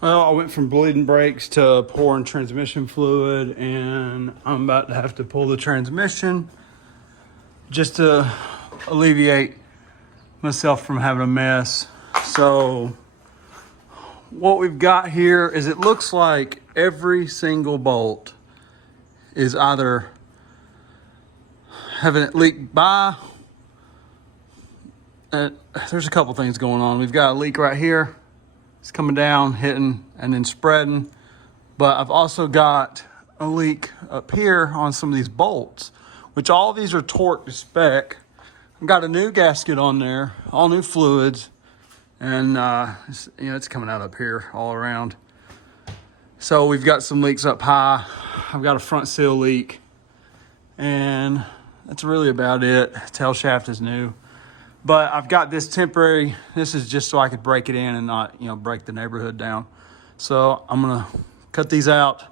Well, I went from bleeding brakes to pouring transmission fluid, and I'm about to have to pull the transmission just to alleviate myself from having a mess. So what we've got here is it looks like every single bolt is either having it leak by. There's a couple things going on. We've got a leak right here. It's coming down, hitting, and then spreading. But I've also got a leak up here on some of these bolts, which all of these are torqued to spec. I've got a new gasket on there, all new fluids, and it's coming out up here all around. So we've got some leaks up high. I've got a front seal leak, and that's really about it. Tail shaft is new. But I've got this temporary, this is just so I could break it in and not, break the neighborhood down. So I'm gonna cut these out,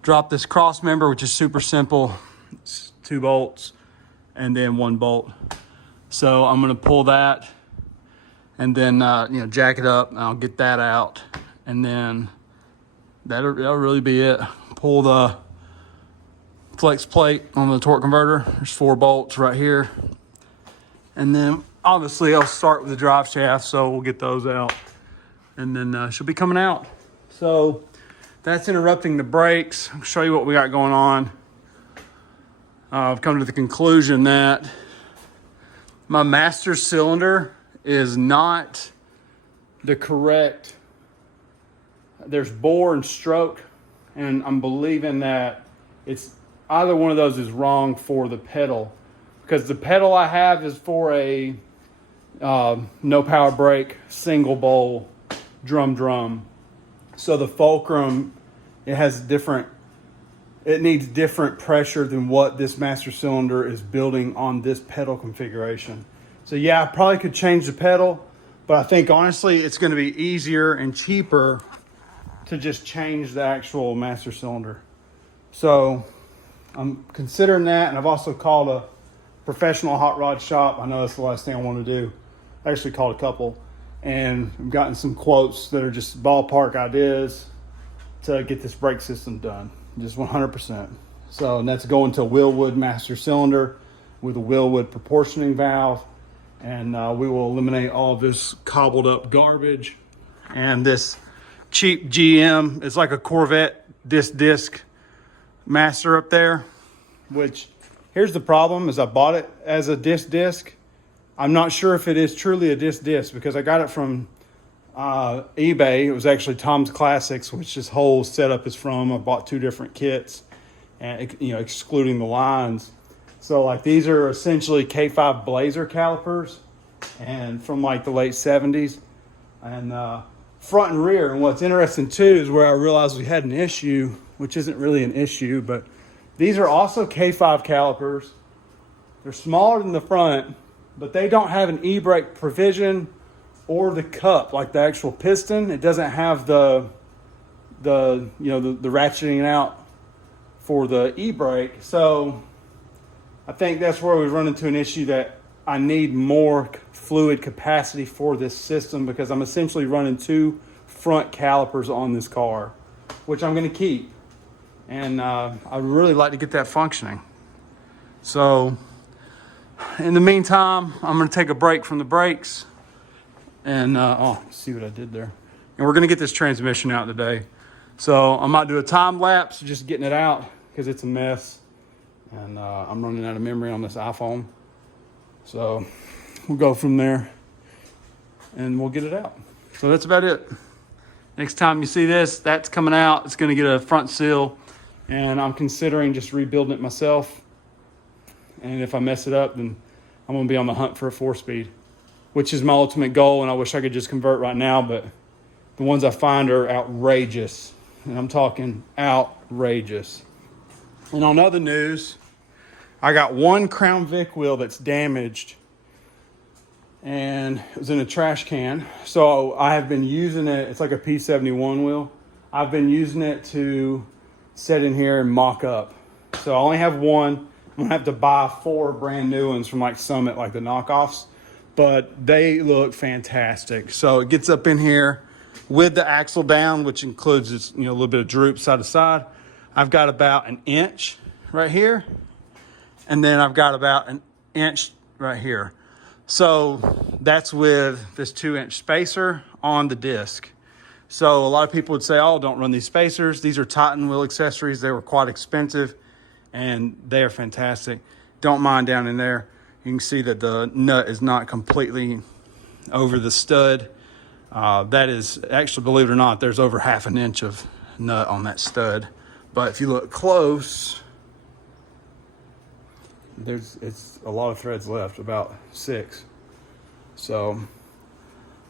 drop this cross member, which is super simple. It's 2 bolts and then 1 bolt. So I'm gonna pull that and then, jack it up, and I'll get that out. And then that'll really be it. Pull the flex plate on the torque converter. There's 4 bolts right here. And then obviously I'll start with the drive shaft, so we'll get those out. And then she'll be coming out. So that's interrupting the brakes. I'll show you what we got going on. I've come to the conclusion that my master cylinder is not the correct, there's bore and stroke, and I'm believing that it's either one of those is wrong for the pedal. Because the pedal I have is for a no power brake, single bowl, drum. So the fulcrum, it needs different pressure than what this master cylinder is building on this pedal configuration. So yeah, I probably could change the pedal, but I think honestly it's going to be easier and cheaper to just change the actual master cylinder. So I'm considering that, and I've also called a professional hot rod shop. I know that's the last thing I want to do. I actually called a couple, and I've gotten some quotes that are just ballpark ideas to get this brake system done, just 100%. So, and that's going to a Willwood master cylinder with a Willwood proportioning valve, and we will eliminate all of this cobbled up garbage. And this cheap GM, it's like a Corvette disc master up there, which here's the problem is I bought it as a disc. I'm not sure if it is truly a disc because I got it from eBay. It was actually Tom's Classics, which this whole setup is from. I bought 2 different kits, and excluding the lines. So like these are essentially K5 Blazer calipers, and from like the late 70s, and front and rear. And what's interesting too is where I realized we had an issue, which isn't really an issue, but these are also K5 calipers. They're smaller than the front, but they don't have an e-brake provision or the cup, like the actual piston. It doesn't have the ratcheting out for the e-brake. So I think that's where we run into an issue that I need more fluid capacity for this system, because I'm essentially running 2 front calipers on this car, which I'm going to keep. And I'd really like to get that functioning. So in the meantime, I'm going to take a break from the brakes. And see what I did there. And we're going to get this transmission out today. So I might do a time lapse, just getting it out, because it's a mess. And I'm running out of memory on this iPhone. So we'll go from there and we'll get it out. So that's about it. Next time you see this, that's coming out. It's going to get a front seal. And I'm considering just rebuilding it myself. And if I mess it up, then I'm going to be on the hunt for a 4-speed, which is my ultimate goal. And I wish I could just convert right now, but the ones I find are outrageous. And I'm talking outrageous. And on other news, I got one Crown Vic wheel that's damaged, and it was in a trash can. So I have been using it. It's like a P71 wheel. I've been using it to set in here and mock up. So I only have one. I'm gonna have to buy 4 brand new ones from like Summit, like the knockoffs, but they look fantastic. So it gets up in here with the axle down, which includes this, a little bit of droop side to side, I've got about an inch right here. And then I've got about an inch right here. So that's with this 2-inch spacer on the disc. So a lot of people would say, oh, don't run these spacers. These are Titan wheel accessories. They were quite expensive and they are fantastic. Don't mind down in there. You can see that the nut is not completely over the stud. That is actually, believe it or not, there's over half an inch of nut on that stud. But if you look close, it's a lot of threads left, about 6. So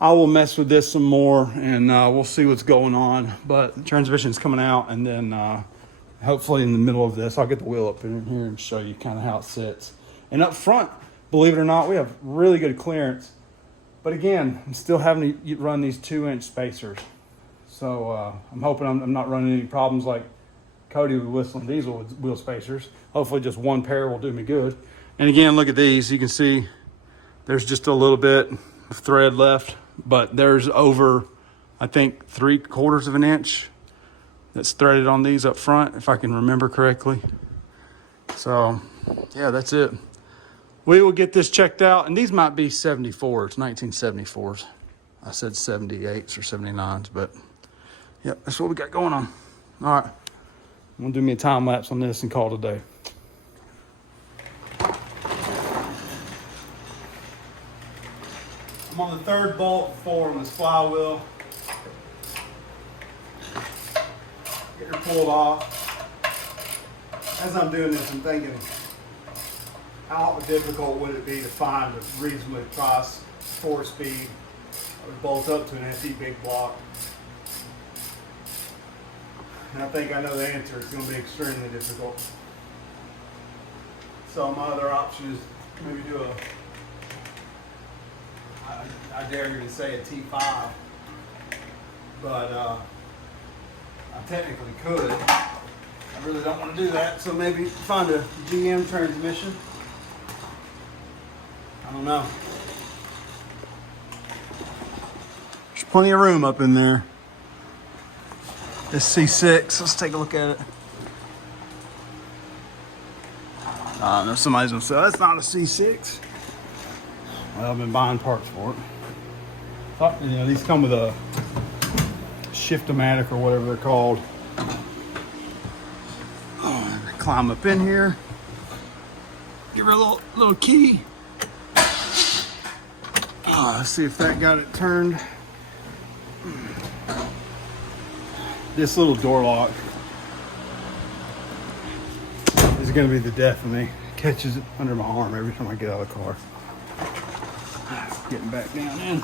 I will mess with this some more and we'll see what's going on. But the transmission is coming out, and then hopefully in the middle of this, I'll get the wheel up in here and show you kind of how it sits. And up front, believe it or not, we have really good clearance. But again, I'm still having to run these 2-inch spacers. So I'm hoping I'm not running any problems like Cody with Whistling Diesel with wheel spacers. Hopefully just one pair will do me good. And again, look at these. You can see there's just a little bit of thread left, but there's over, I think, 3/4 of an inch that's threaded on these up front, if I can remember correctly. So yeah, that's it. We will get this checked out, and these might be 74s, 1974s. I said 78s or 79s, but yeah, that's what we got going on. All right, I'm gonna do me a time lapse on this and call it a day. I'm on the 3rd bolt 4 on this flywheel. Get her pulled off. As I'm doing this, I'm thinking, how difficult would it be to find a reasonably priced 4-speed that would bolt up to an SE big block? And I think I know the answer. It's going to be extremely difficult. So my other option is maybe do I dare even say a T5, but I technically could. I really don't want to do that, so maybe find a GM transmission. I don't know. There's plenty of room up in there. This C6, let's take a look at it. I know somebody's gonna say, that's not a C6. Well, I've been buying parts for it. These come with a shift-o-matic or whatever they're called. Climb up in here. Give her a little key. Let's see if that got it turned. This little door lock is going to be the death of me. Catches it under my arm every time I get out of the car. Getting back down in.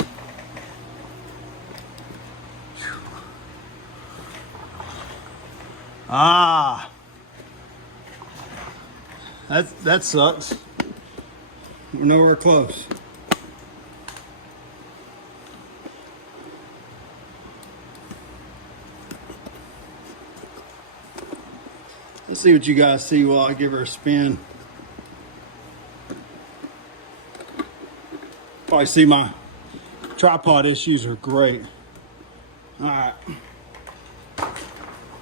That sucks. We're nowhere close. Let's see what you guys see while I give her a spin. Probably see my tripod issues are great. All right.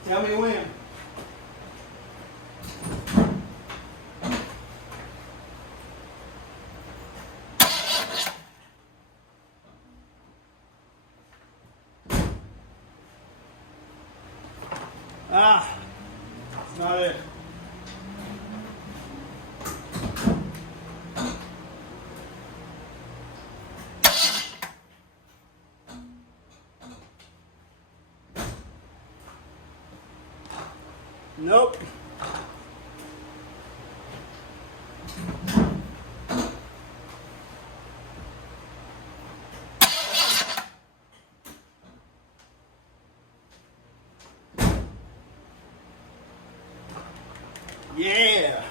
Tell me when. It's not it. Nope. Yeah.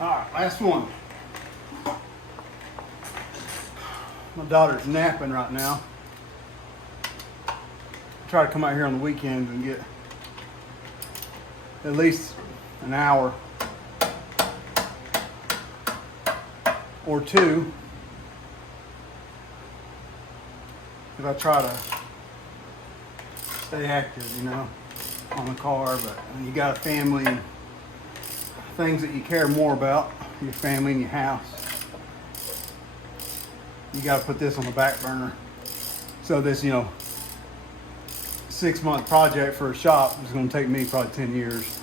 All right, last one. My daughter's napping right now. try to come out here on the weekends and get at least an hour or two. If I try to stay active, you know, on the car. But when you got a family and things that you care more about, your family and your house, you got to put this on the back burner. So this, you know, 6-month project for a shop is going to take me probably 10 years.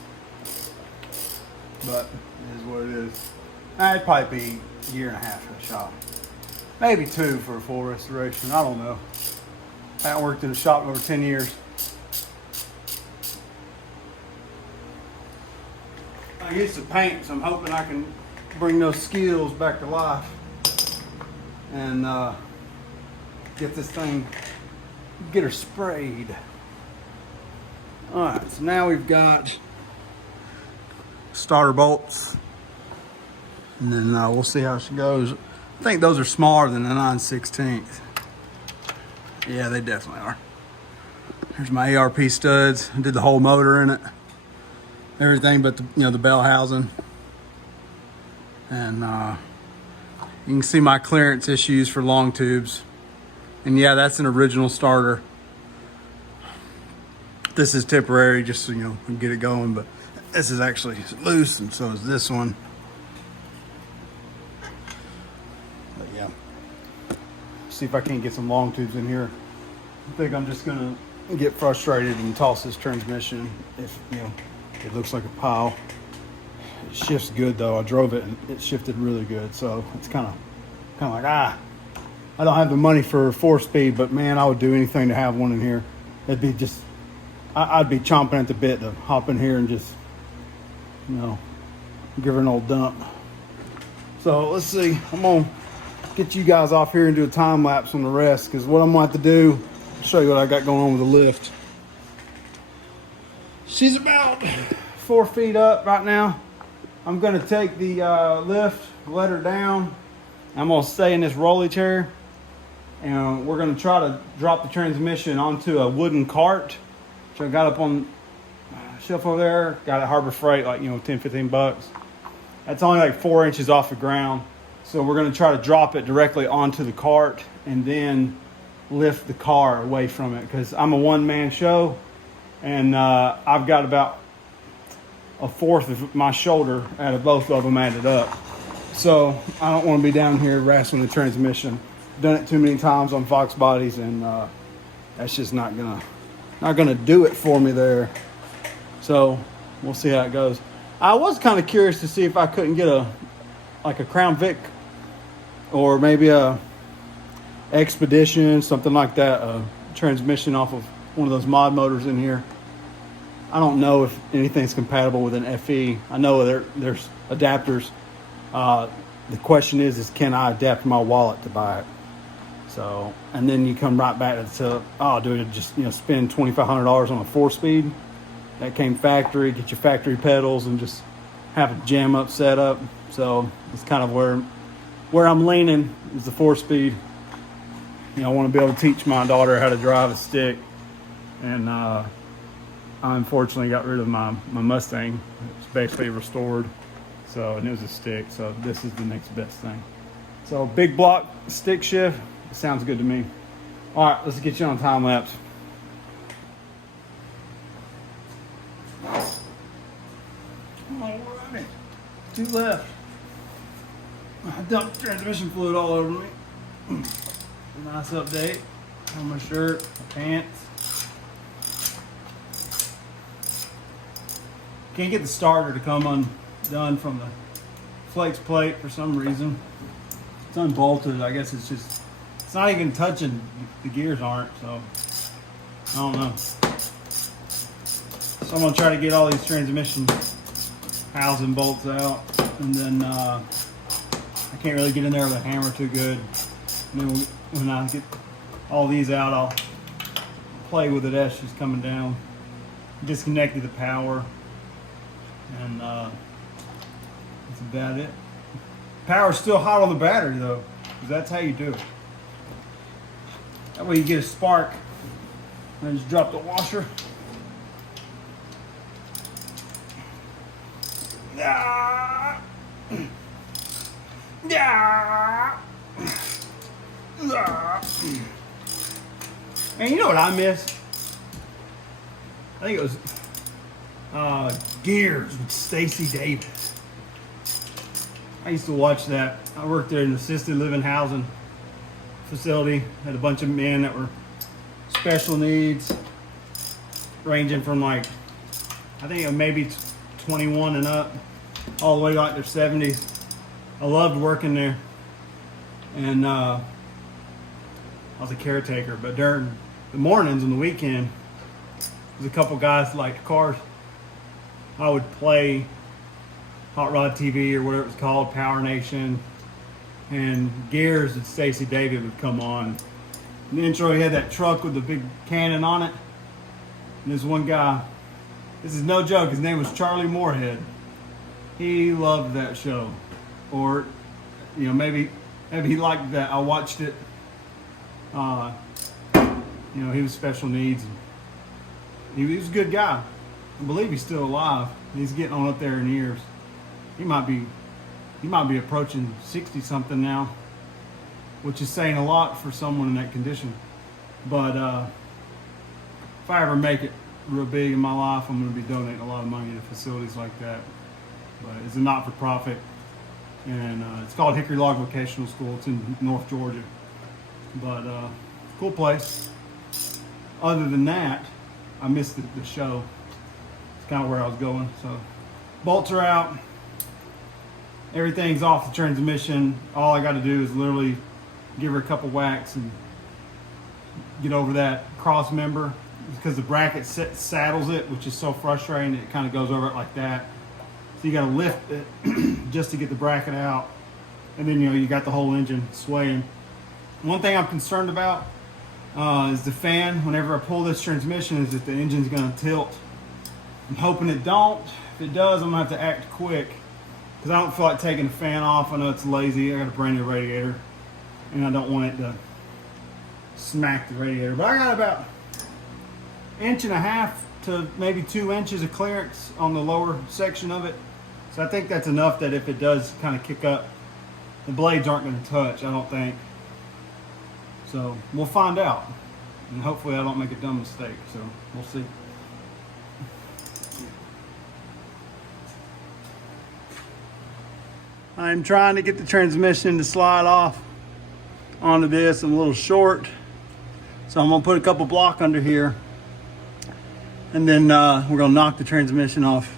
But it is what it is. It'd probably be a year and a half for a shop. Maybe 2 for a full restoration. I don't know. I haven't worked in a shop in over 10 years. I used to paint, so I'm hoping I can bring those skills back to life and get this thing, get her sprayed. All right, so now we've got starter bolts, and then we'll see how she goes. I think those are smaller than the 9/16. Yeah, they definitely are. Here's my ARP studs. I did the whole motor in it. Everything but the, you know, the bell housing. And you can see my clearance issues for long tubes. And yeah, that's an original starter. This is temporary, just so you know, get it going, but this is actually loose, and so is this one. But yeah, see if I can't get some long tubes in here. I think I'm just gonna get frustrated and toss this transmission if, you know, it looks like a pile. It shifts good though. I drove it and it shifted really good, so it's kind of like, I don't have the money for a 4-speed, but man, I would do anything to have one in here. It'd be just, I'd be chomping at the bit to hop in here and just, you know, give her an old dump. So let's see. I'm gonna get you guys off here and do a time lapse on the rest, because what I'm gonna have to do, show you what I got going on with the lift. She's about 4 feet up right now. I'm gonna take the lift, let her down. I'm gonna stay in this rolly chair, and we're gonna try to drop the transmission onto a wooden cart. So I got up on a shelf over there, got at Harbor Freight, like, you know, 10, 15 bucks. That's only like 4 inches off the ground. So we're gonna try to drop it directly onto the cart and then lift the car away from it, because I'm a one-man show, and I've got about 1/4 of my shoulder out of both of them added up. So I don't want to be down here wrestling the transmission. Done it too many times on Fox bodies, and that's just not gonna do it for me there. So we'll see how it goes. I was kind of curious to see if I couldn't get a Crown Vic or maybe a Expedition, something like that, a transmission off of one of those mod motors in here. I don't know if anything's compatible with an FE. I know there's adapters. The question is can I adapt my wallet to buy it? So, and then you come right back to, oh, do it just, you know, spend $2,500 on a 4-speed that came factory, get your factory pedals, and just have a jam up setup. So it's kind of where I'm leaning is the 4-speed. You know, I want to be able to teach my daughter how to drive a stick, and I unfortunately got rid of my Mustang. It's basically restored, so, and it was a stick, so this is the next best thing. So big block stick shift, sounds good to me. All right, let's get you on time lapse. Alrighty, 2 left. I dumped transmission fluid all over me. Nice update on my shirt, my pants. Can't get the starter to come undone from the flex plate for some reason. It's unbolted. I guess it's not even touching. The gears aren't, so I don't know. So I'm gonna try to get all these transmission housing bolts out, and then I can't really get in there with a hammer too good. And then when I get all these out, I'll play with it as she's coming down. Disconnected the power, and that's about it. Power's still hot on the battery though, because that's how you do it. That way you get a spark I just dropped the washer. Ah. Yeah. And you know what I miss? I think it was Gears with Stacey Davis. I used to watch that. I worked there in an assisted living housing facility. Had a bunch of men that were special needs, ranging from like, I think maybe 21 and up, all the way to like their 70s. I loved working there. And I was a caretaker, but during the mornings and the weekend, there's a couple guys that liked cars. I would play Hot Rod TV or whatever it was called, Power Nation, and Gears and Stacey David would come on. In the intro, he had that truck with the big cannon on it. And this one guy, this is no joke, his name was Charlie Moorhead. He loved that show. Or, you know, maybe he liked that. I watched it. You know, he was special needs. He was a good guy. I believe he's still alive. He's getting on up there in years. He might be approaching 60 something now, which is saying a lot for someone in that condition. But if I ever make it real big in my life, I'm going to be donating a lot of money to facilities like that. But it's a not-for-profit, and it's called Hickory Log Vocational School. It's in North Georgia. But cool place. Other than that, I missed the show. It's kind of where I was going. So bolts are out. Everything's off the transmission. All I got to do is literally give her a couple whacks and get over that cross member, because the bracket saddles it, which is so frustrating. It kind of goes over it like that. So you got to lift it just to get the bracket out. And then, you know, you got the whole engine swaying. One thing I'm concerned about is the fan. Whenever I pull this transmission, is that the engine's going to tilt. I'm hoping it don't. If it does, I'm going to have to act quick, because I don't feel like taking the fan off. I know it's lazy. I got a brand new radiator, and I don't want it to smack the radiator. But I got about 1.5 to maybe 2 inches of clearance on the lower section of it. So I think that's enough that if it does kind of kick up, the blades aren't going to touch, I don't think. So we'll find out. And hopefully I don't make a dumb mistake. So we'll see. I'm trying to get the transmission to slide off onto this. I'm a little short, so I'm gonna put a couple block under here, and then we're gonna knock the transmission off.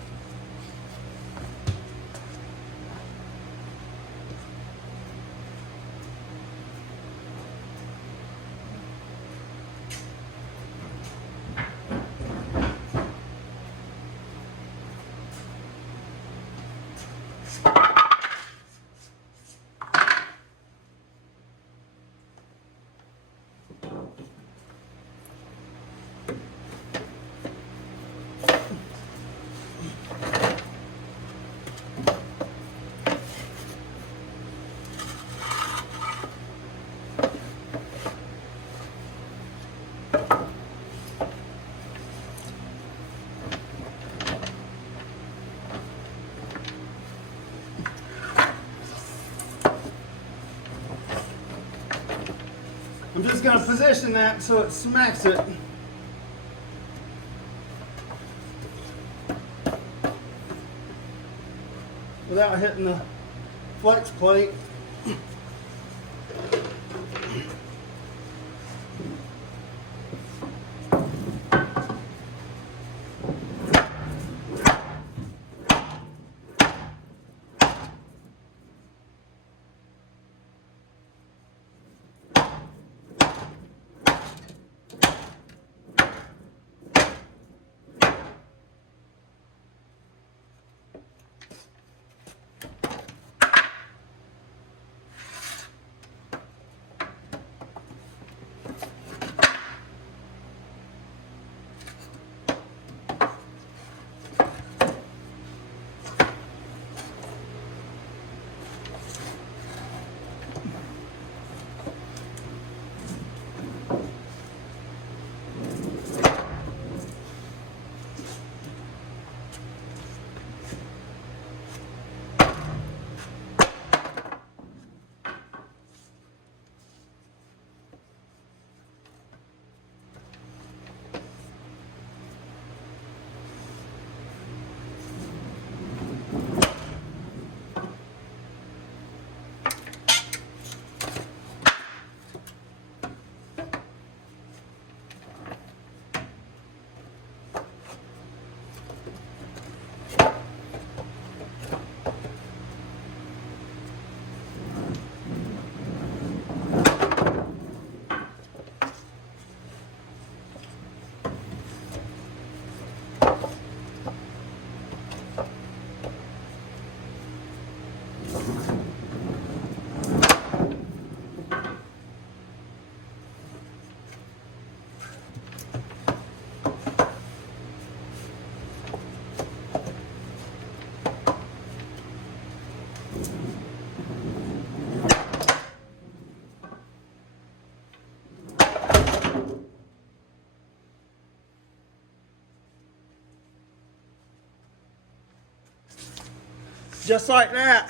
I'm just going to position that so it smacks it. Without hitting the flex plate. Just like that.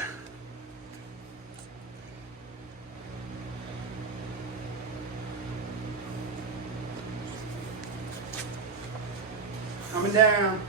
Coming down.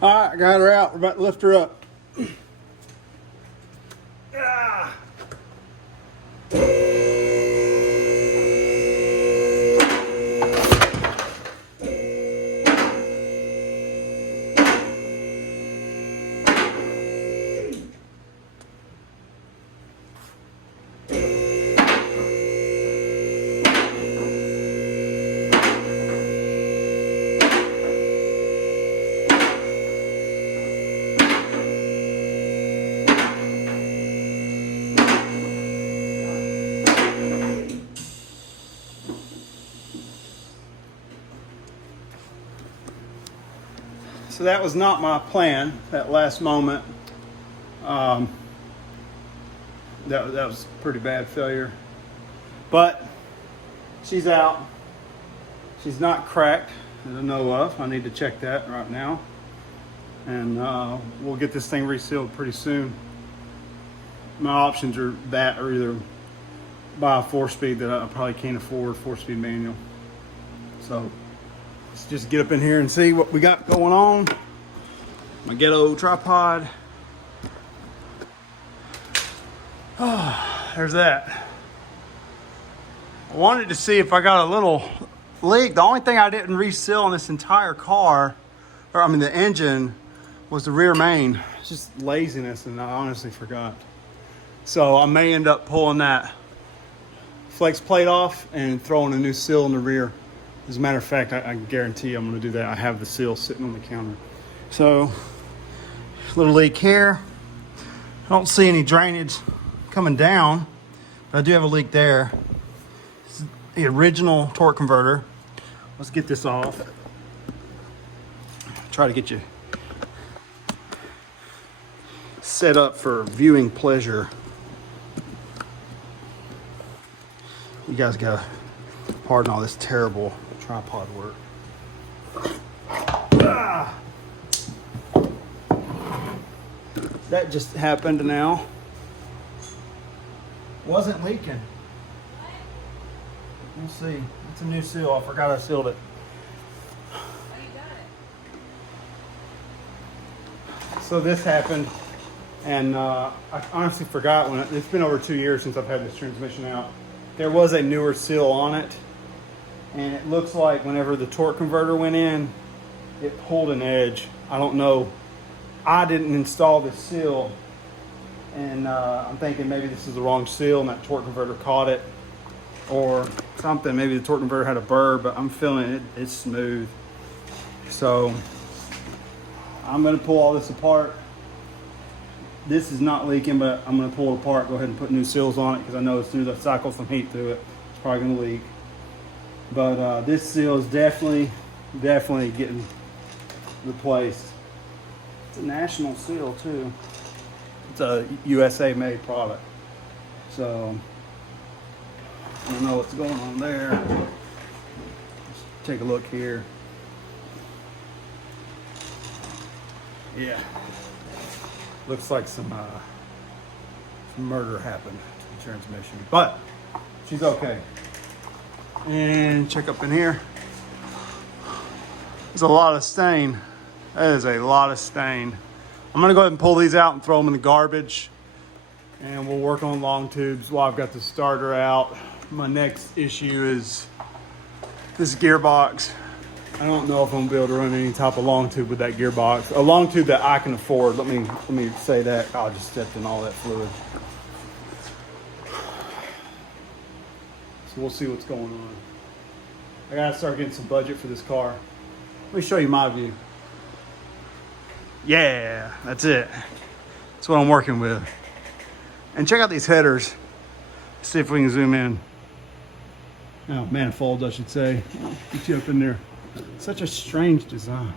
All right, I got her out. We're about to lift her up. Ah. So that was not my plan, that last moment. That was a pretty bad failure. But she's out. She's not cracked that I know of. I need to check that right now. And we'll get this thing resealed pretty soon. My options are that or either buy a 4-speed that I probably can't afford, 4-speed manual. So let's just get up in here and see what we got going on. My ghetto tripod. Oh, there's that. I wanted to see if I got a little leak. The only thing I didn't reseal in this entire car, or I mean the engine, was the rear main. It's just laziness, and I honestly forgot. So I may end up pulling that flex plate off and throwing a new seal in the rear. As a matter of fact, I guarantee I'm gonna do that. I have the seal sitting on the counter. So, little leak here. I don't see any drainage coming down, but I do have a leak there. This is the original torque converter. Let's get this off. Try to get you set up for viewing pleasure. You guys gotta pardon all this terrible tripod work. That just happened now. Wasn't leaking. We'll see. It's a new seal. I forgot I sealed it. Oh, you got it. So this happened, and I honestly forgot when it's been over 2 years since I've had this transmission out. There was a newer seal on it, and it looks like whenever the torque converter went in, it pulled an edge. I don't know. I didn't install this seal, and I'm thinking maybe this is the wrong seal and that torque converter caught it or something. Maybe the torque converter had a burr, but I'm feeling it. It's smooth. So I'm going to pull all this apart. This is not leaking, but I'm going to pull it apart, go ahead and put new seals on it because I know as soon as I cycle some heat through it, it's probably going to leak. But this seal is definitely getting replaced. It's a national seal too. It's a USA made product. So I don't know what's going on there. Let's take a look here. Yeah. Looks like some murder happened to the transmission. But she's okay. And check up in here. There's a lot of stain. That is a lot of stain I'm gonna go ahead and pull these out and throw them in the garbage. And we'll work on long tubes while I've got the starter out. My next issue is this gearbox. I don't know if I'm gonna be able to run any type of long tube with that gearbox. A long tube that I can afford. Let me say that. Oh, I just stepped in all that fluid. So we'll see what's going on. I gotta start getting some budget for this car. Let me show you my view. Yeah, that's it. That's what I'm working with. And check out these headers. See if we can zoom in. Oh, manifolds, I should say. Get you up in there. Such a strange design.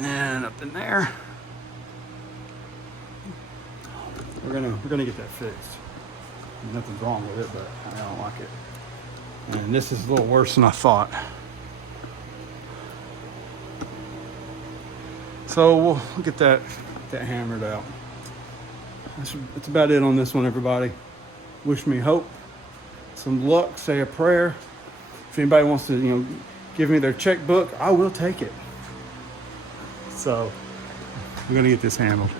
And up in there. We're gonna get that fixed. Nothing's wrong with it, but I don't like it. And this is a little worse than I thought. So we'll get that hammered out. That's about it on this one, everybody. Wish me hope, some luck, say a prayer. If anybody wants to, give me their checkbook, I will take it. So we're gonna get this handled.